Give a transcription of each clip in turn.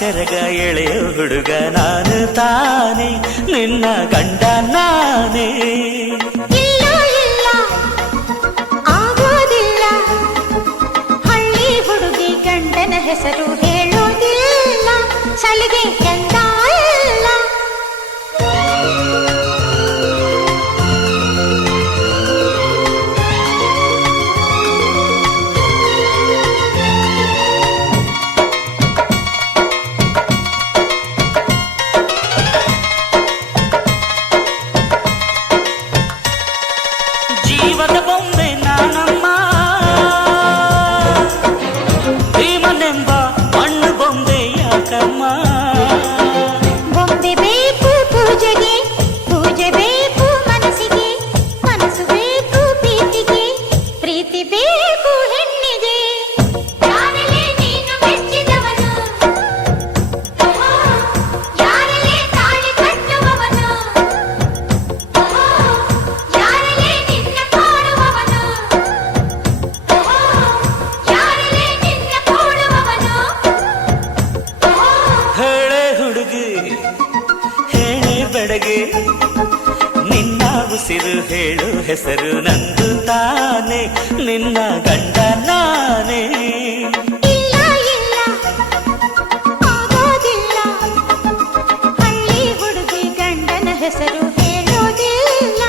ಸೆರಗ ಎಳೆಯ ಹುಡುಗ ನಾನು ತಾನೆ ನಿನ್ನ ಗಂಡ ನಾನೇ. ಇಲ್ಲ ಇಲ್ಲ ಆಗೋದಿಲ್ಲ, ಹಳ್ಳಿ ಹುಡುಗಿ ಗಂಡನ ಹೆಸರು ಹೇಳೋದಿಲ್ಲ, ಸಲಿಗೆ ಚಂದ ಇಲ್ಲ. ಜೀವದ ಬೊಂಬೆ ನಾನಮ್ಮ, ಭೀಮನೆಂಬ ಮಣ್ಣು ಬೊಂಬೆ ಯಾಕಮ್ಮ. ಬೊಂಬೆ ಬೇಕು ಪೂಜೆಗೆ, ಪೂಜೆ ಬೇಕು ಮನಸ್ಸಿಗೆ, ಮನಸ್ಸು ಬೇಕು ಪ್ರೀತಿಗೆ, ಪ್ರೀತಿ ಬೇಕು ಹೆಣ್ಣಿಗೆ. ಯಾರಲ್ಲೇ ನೀನು ಮೆಚ್ಚಿದವನು, ಯಾರಲ್ಲೇ ತಾಳಿ ಕಟ್ಟುವವನು, ಯಾರಲ್ಲೇ ನಿನ್ನ ಕಾಡುವವನು, ಯಾರಲ್ಲೇ ನಿನ್ನ ಕೂಡುವವನು. ಹೇಳೆ ಹುಡುಗಿ ಹೇಳೆ ಬೆಡಗೆ, ನಿನ್ನ ಉಸಿರು ಹೇಳು ಹೆಸರು ನಂದು ತಾನೆ ನಿನ್ನ ಗಂಡ ನಾನೇ. ಇಲ್ಲ ಇಲ್ಲ ಆಗೋದಿಲ್ಲ, ಹಳ್ಳಿ ಹುಡುಗಿ ಗಂಡನ ಹೆಸರು ಹೇಳೋದಿಲ್ಲ,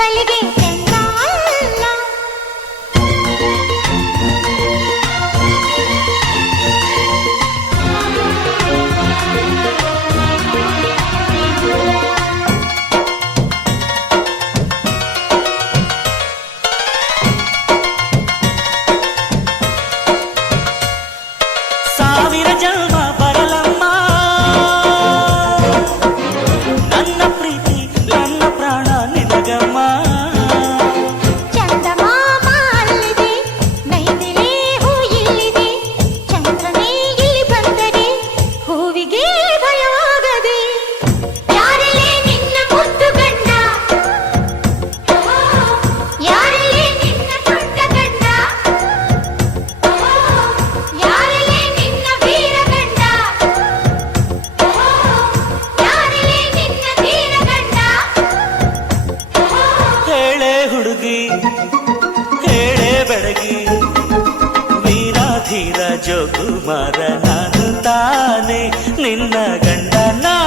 ಸಲಿಗೆ ಚಂದ ಇಲ್ಲ. ಸಾವಿರ ಜನ್ಮ ಬರಲಮ್ಮ, ನನ್ನ ಪ್ರೀತಿ ನನ್ನ ಪ್ರಾಣ ನಿನಗಮ್ಮ. ಚಂದಮಾಮ ಅಲ್ಲಿದೆ, ನೈದಿಲೆ ಹೂ ಇಲ್ಲಿದೆ, ಚಂದ್ರನೇ ಇಲ್ಲಿ ಬಂದರೆ ಹೂವಿಗೆ ಭಯವಾಗದೆ. ಯಾರಲ್ಲೇ ನಿನ್ನ ಮುದ್ದು ಗಂಡ, ಯಾರಲ್ಲೇ ನಿನ್ನ ದೊಡ್ಡ ಗಂಡ, ಯಾರಲ್ಲೇ ನಿನ್ನ ವೀರ ಗಂಡ, ಯಾರಲ್ಲೇ ನಿನ್ನ ಧೀರ ಗಂಡ. ಹೇಳೆ ಹುಡುಗಿ ಹೇಳೆ ಬೆಡಗಿ, ವೀರಾಧೀರ ಜೋಕುಮಾರ ನಾನು ತಾನೆ ನಿನ್ನ ಗಂಡ ನಾನೇ.